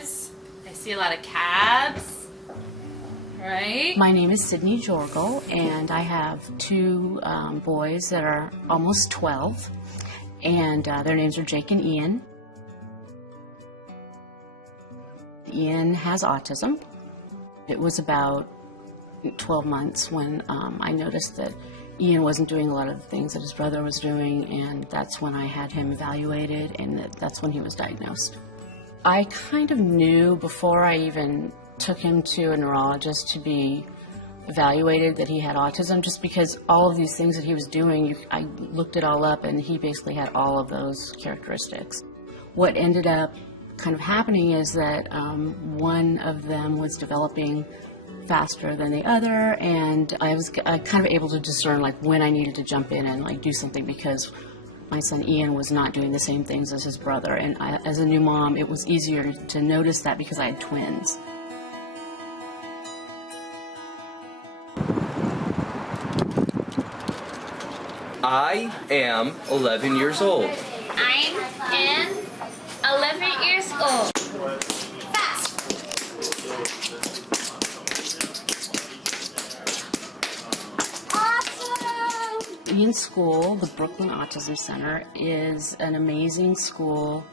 cars. I see a lot of cabs, right? My name is Sydney Jorgel, and I have two boys that are almost 12, and their names are Jake and Ian. Ian has autism. It was about 12 months when I noticed that Ian wasn't doing a lot of the things that his brother was doing, and that's when I had him evaluated, and that's when he was diagnosed. I kind of knew before I even took him to a neurologist to be evaluated that he had autism, just because all of these things that he was doing, I looked it all up, and he basically had all of those characteristics. What ended up kind of happening is that one of them was developing faster than the other, and I was kind of able to discern like when I needed to jump in and like do something, because my son Ian was not doing the same things as his brother, and as a new mom it was easier to notice that because I had twins. I am 11 years old. I'm 11 years old. Ian's school, the Brooklyn Autism Center, is an amazing school,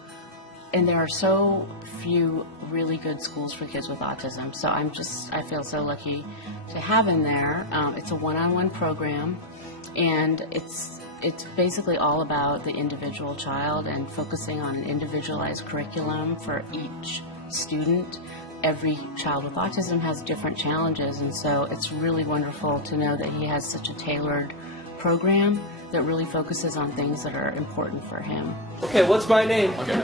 and there are so few really good schools for kids with autism, so I feel so lucky to have him there. It's a one-on-one program, and it's basically all about the individual child and focusing on an individualized curriculum for each student. Every child with autism has different challenges, and so it's really wonderful to know that he has such a tailored program that really focuses on things that are important for him. Okay, what's my name? Okay.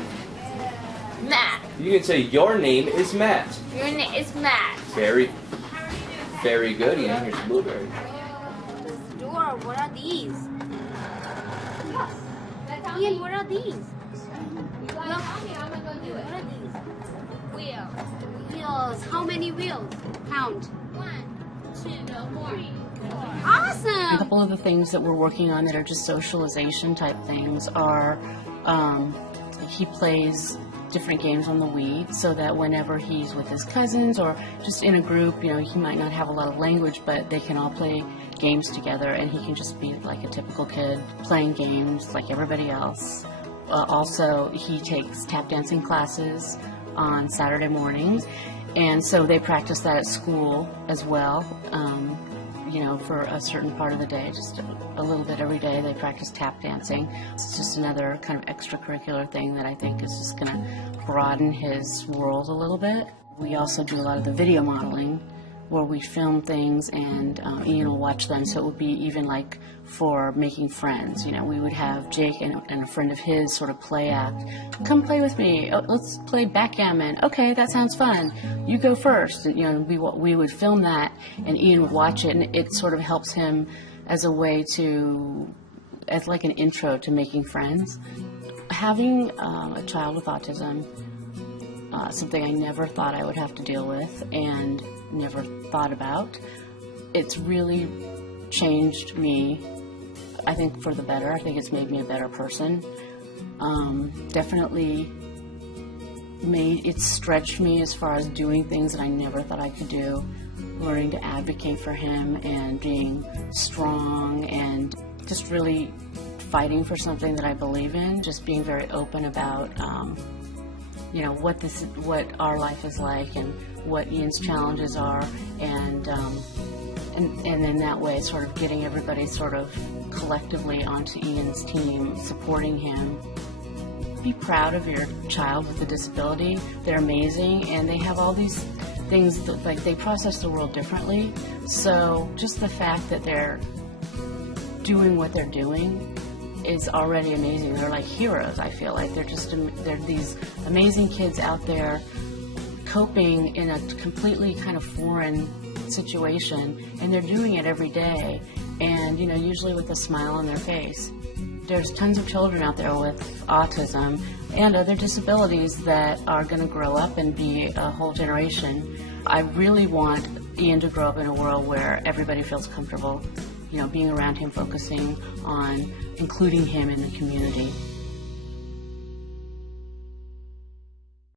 Matt. You can say your name is Matt. Your name is Matt. Very good, Ian. Here's a blueberry. Dora, what are these? Ian, what are these? What are these? Wheels. Wheels. How many wheels? Count. 1, 2, no more. Awesome! A couple of the things that we're working on that are just socialization type things are he plays different games on the Wii, so that whenever he's with his cousins or just in a group, you know, he might not have a lot of language, but they can all play games together, and he can just be like a typical kid playing games like everybody else. Also, he takes tap dancing classes on Saturday mornings, and so they practice that at school as well. You know, for a certain part of the day, just a little bit every day, they practice tap dancing. It's just another kind of extracurricular thing that I think is just going to broaden his world a little bit. We also do a lot of the video modeling, where we film things and Ian will watch them, so it would be even like for making friends. You know, we would have Jake and a friend of his sort of play act. Come play with me. Oh, let's play backgammon. Okay, that sounds fun. You go first. You know, we would film that, and Ian would watch it, and it sort of helps him as a way to, as like an intro to making friends. Having a child with autism, something I never thought I would have to deal with and never thought about. It's really changed me, I think, for the better. I think it's made me a better person. Definitely it's stretched me as far as doing things that I never thought I could do, learning to advocate for him and being strong and just really fighting for something that I believe in, just being very open about you know, what our life is like and what Ian's challenges are, and in that way sort of getting everybody sort of collectively onto Ian's team, supporting him. Be proud of your child with a disability. They're amazing, and they have all these things that, like, they process the world differently. So just the fact that they're doing what they're doing is already amazing. They're like heroes, I feel like. They're these amazing kids out there coping in a completely kind of foreign situation, and they're doing it every day, and, you know, usually with a smile on their face. There's tons of children out there with autism and other disabilities that are going to grow up and be a whole generation. I really want Ian to grow up in a world where everybody feels comfortable, you know, being around him, focusing on including him in the community.